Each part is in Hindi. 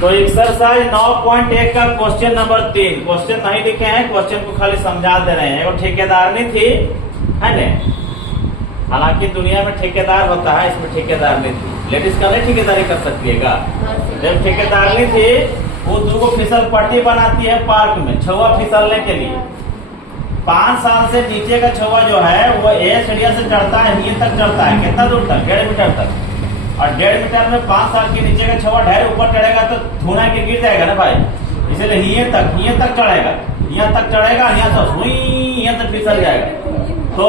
तो एक्सरसाइज 9.1 का क्वेश्चन नंबर 3, क्वेश्चन नहीं लिखे हैं, क्वेश्चन को खाली समझा दे रहे हैं। वो ठेकेदारनी थी, है ना? हालांकि दुनिया में ठेकेदार होता है, इसमें ठेकेदारनी थी। लेडीज का नहीं ठेकेदारी कर सकती है का? जब ठेकेदारनी थी, वो 2 फिसल पट्टी बनाती है पार्क में छुआ फिसलने के लिए। 5 साल से नीचे का छुआ जो है वो ए सीढ़िया से चढ़ता है, ये तक चढ़ता है। कितना दूर तक? 1.5 मीटर तक। और 1.5 मीटर में 5 साल के नीचे का छुआ ढेर ऊपर चढ़ेगा तो धुना के गिर जाएगा ना भाई। इसलिए ये तक चढ़ेगा, यहाँ तक चढ़ेगा, यहाँ से हुई यहाँ तक फिसल जाएगा। तो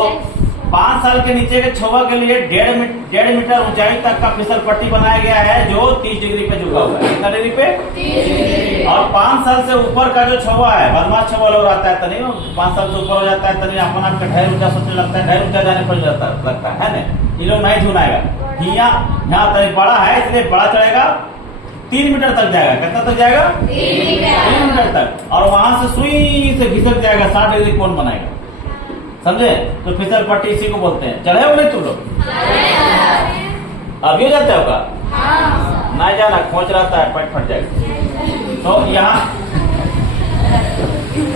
5 साल के नीचे के छुआ के लिए 1.5 मीटर ऊंचाई तक का फिसल पट्टी बनाया गया है, जो 30 डिग्री पे झुका हुआ है। कितना डिग्री पे? 30। और 5 साल से ऊपर का जो छुआ है, बदमाश छुआ लोग रहता है, तनी 5 साल से ऊपर हो जाता है, तनी अपन आपका ढेर ऊंचा सोचने लगता है, ढेर ऊंचा जाने पर लगता है ना? ये लोग नहीं झुनाएगा। यहाँ तनी बड़ा है इसलिए बड़ा चढ़ेगा, 3 मीटर तक जाएगा। कितना तक जाएगा? 3 मीटर तक। और वहां से सुई से घिसक जाएगा, 60 डिग्री कोण बनाएगा। समझे? तो फिसल पट्टी इसी को बोलते हैं। चढ़े हो नहीं तुम लोग? अभी हो जाते हो का? नहीं जाना, खोच रहता है, पेट फट जाएगा। तो यहाँ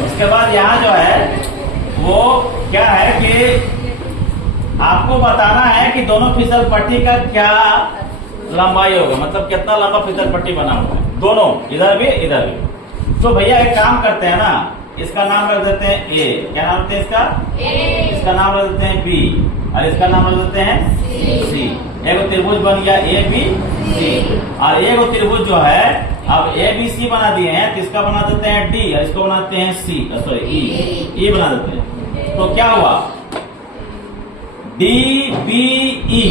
उसके बाद यहाँ जो है वो क्या है कि आपको बताना है कि दोनों फिसल पट्टी का क्या लंबाई होगा, मतलब कितना लंबा फिसल पट्टी बना हुआ है, दोनों, इधर भी इधर भी। तो भैया एक काम करते हैं ना, इसका नाम रख देते हैं ए। क्या नाम रखते हैं इसका? ए। इसका नाम रख देते हैं बी, और इसका नाम रख देते हैं सी। एक त्रिभुज बन गया ए बी सी। और एक त्रिभुज जो है अब ए बी सी बना दिए हैं, तो इसका बना देते हैं डी, और इसको बनाते हैं सी, सॉरी ई बना देते हैं। तो क्या हुआ? D B E,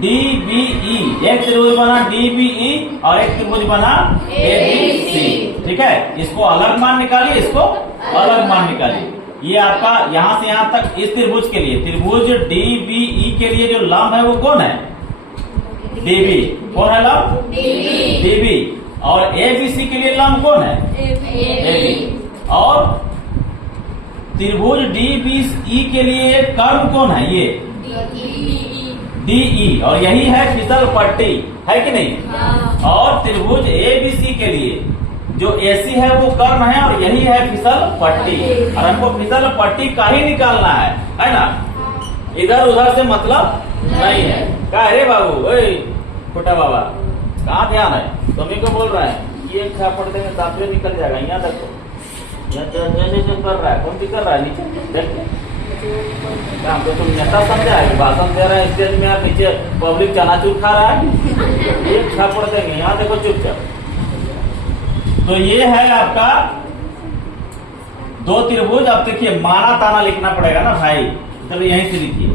D B E, एक त्रिभुज बना डी बी ई और एक त्रिभुज बना ए बी सी। ठीक है, इसको अलग मान निकालिए, इसको अलग मान निकालिए। ये आपका यहाँ से यहाँ तक इस त्रिभुज के लिए, त्रिभुज डी बी ई के लिए जो लंब है वो कौन है? D B. कौन है लंब? D B. और ए बी सी के लिए लंब कौन है? A B. और त्रिभुज डी बी ई के लिए कर्व कौन है? ये डी ई। और यही है फिसल पट्टी, है कि नहीं? और त्रिभुज ए बी सी के लिए जो एसी है वो कर्व है, और यही है फिसल पट्टी। और हमको फिसल पट्टी का ही निकालना है ना? इधर उधर से मतलब नहीं है। क्या है रे बाबू? छोटा बाबा, कहाँ ध्यान है? तुम्ही को बोल रहा है कि एक छापड़ देंगे दाखिले निकल जाएगा। यहाँ देखो, यहाँ कर रहा है, कौन सी कर रहा है? नीचे देखो, हमको तुम नेता समझा है कि भाषण दे रहा है स्टेज में, यार नीचे पब्लिक चनाचूर खा रहा है। एक छापड़ देंगे, यहाँ देखो चुपचाप। तो ये है आपका 2 त्रिभुज। अब देखिए माना ताना लिखना पड़ेगा ना भाई, चलो यहीं से लिखिए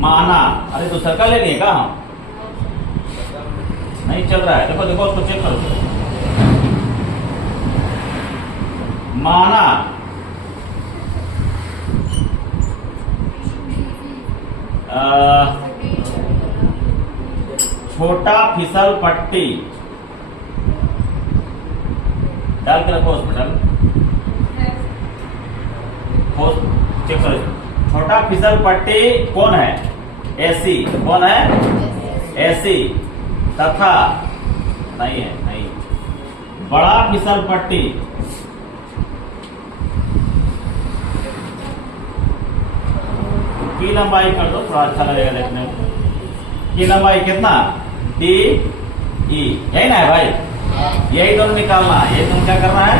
माना। अरे तो सर्कल ले लिए का? हम नहीं चल रहा है, देखो देखो उसको चेक करो। माना छोटा फिसल पट्टी डाल के रखो हॉस्पिटल, चेक करो। छोटा फिसल पट्टी कौन है? एसी। कौन है? एसी। तथा नहीं है, नहीं, बड़ा फिसल पट्टी की लंबाई कर दो, थोड़ा अच्छा लगेगा देखने में। की लंबाई कितना? D E. यही ना है भाई? यही दोनों निकालना है। ये तुम क्या करना है?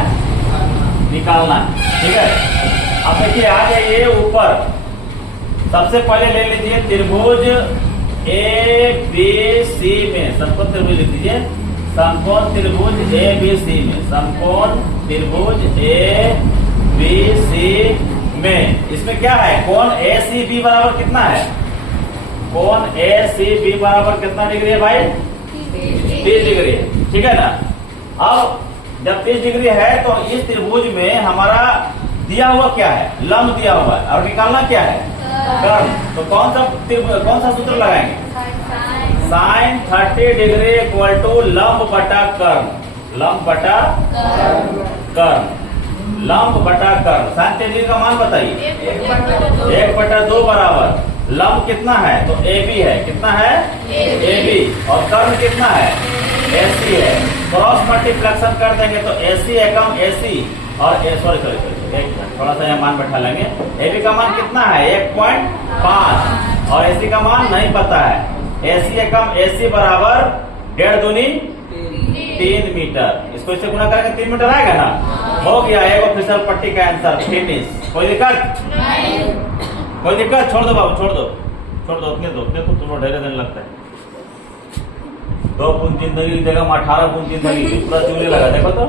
निकालना है। ठीक है, अब देखिए आ जाइए ऊपर। सबसे पहले ले लीजिए त्रिभुज ए बी सी में, समकोण त्रिभुज लिख दीजिए। समकोण त्रिभुज ए बी सी में, समकोण त्रिभुज ए बी सी में इसमें क्या है? कोण ए सी बी बराबर कितना है? कोण ए सी बी बराबर कितना डिग्री है भाई? 30 डिग्री है। ठीक है ना? अब जब 30 डिग्री है तो इस त्रिभुज में हमारा दिया हुआ क्या है? लंब दिया हुआ है, और निकालना क्या है? कर्व। तो कौन सा सूत्र लगाएंगे? साइन 30 डिग्री इक्वल टू लंब बटा कर्व। लंब बटा कर्व, लंब बटा कर्व। साइन 30 डिग्री का मान बताइए। 1/2 बराबर लंब कितना है तो AB है, कितना है AB, और कर्ण कितना है AC है। क्रॉस मल्टीप्लेक्शन कर देंगे तो AC एकम AC और सॉरी एक मिनट थोड़ा सा यहाँ मान बैठा लेंगे। AB का मान कितना है 1.5 और AC का मान नहीं पता है। AC एकम AC बराबर 1.5 दूनी 3 मीटर। इसको इससे गुना करके 3 मीटर आएगा ना, हो गया एगो फिसल पट्टी का आंसर फिनिश। कोई दिक्कत नहीं, कोई दिक्कत, छोड़ दो बाबू, छोड़ दो उतने दो तो तुम्हें ढेरे दिन लगता है। 2 बूंद जिंदगी की जगह 18 बूंद जिंदगी पूरा चूल्हे लगा, देखो तो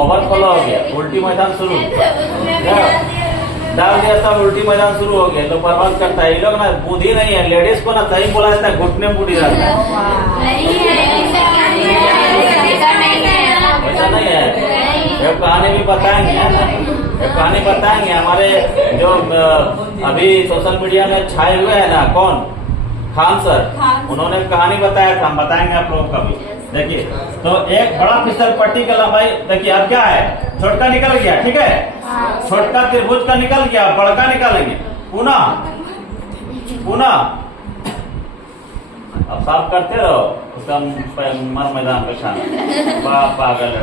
ओवर फॉलो हो गया, उल्टी मैदान शुरू डाल दिया, सब उल्टी मैदान शुरू हो गया। लोग बर्बाद करता है, ये लोग ना बुद्धि नहीं है, लेडीज को ना सही बोला जाता है, घुटने में बूढ़ी रहता है, ऐसा नहीं है। एक कहानी भी बताएंगे, है ना, एक कहानी बताएंगे। हमारे जो अभी सोशल मीडिया में छाए हुए है ना, कौन खान सर, उन्होंने कहानी बताया था, हम बताएंगे आप लोगों का भी। देखिए तो एक बड़ा फिसल पट्टी का लंबाई देखिए अब क्या है, छोटका निकल गया, ठीक है, छोटका त्रिभुज का निकल गया, बड़का निकालेंगे पुनः अब साफ करते रहो, उसका मर मैदान पे खाना पागल है,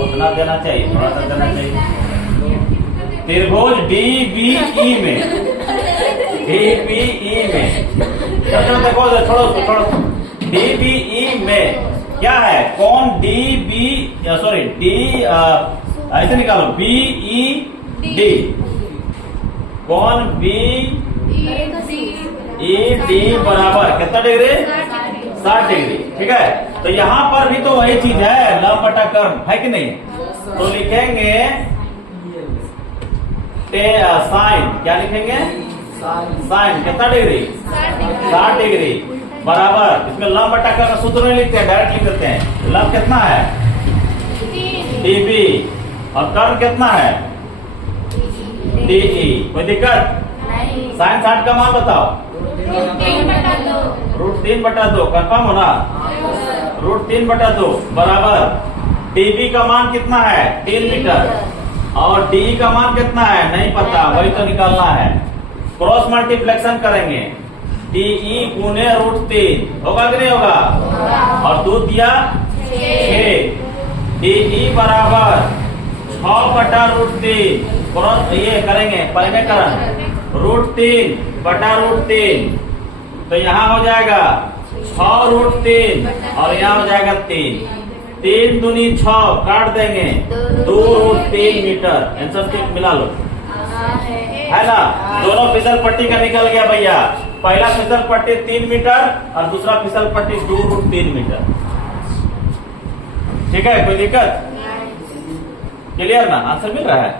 उतना देना चाहिए, थोड़ा सा देना चाहिए। त्रिभुज DBE में देखो छोड़ो DBE में क्या है, कौन ऐसे निकालो BED, कौन BED बराबर कितना डिग्री 60 डिग्री, ठीक है। तो यहाँ पर भी तो वही चीज है, लंब बटा कर्ण है कि नहीं, तो लिखेंगे साइन, क्या लिखेंगे साइन कितना डिग्री 60 डिग्री बराबर, इसमें लंब बटा कर्ण सूत्र नहीं लिखते हैं, डायरेक्ट लिख देते हैं। लंब कितना है DB और कर्ण कितना है DE, कोई दिक्कत साइन 60 का मान बताओ √3/2 कंफर्म होना, √3/2 बराबर DB का मान कितना है 3 मीटर और DE का मान कितना है नहीं पता, वही तो निकालना है। क्रॉस मल्टीप्लेक्शन करेंगे, DE गुने √3 होगा कि नहीं होगा, और 2 दिया 6, DE बराबर 6/√3, क्रॉस ये करेंगे पहले करण √3/√3, तो यहाँ हो जाएगा 6√3 और यहाँ हो जाएगा 3 दूनी 6 काट देंगे 2√3 मीटर, आंसर से मिला लो, है ना। दोनों फिसल पट्टी का निकल गया भैया, पहला फिसल पट्टी 3 मीटर और दूसरा फिसल पट्टी 2√3 मीटर, ठीक है, कोई दिक्कत क्लियर ना, आंसर मिल रहा है,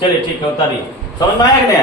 चलिए ठीक है, उतारिए, समझ में आया कि नहीं?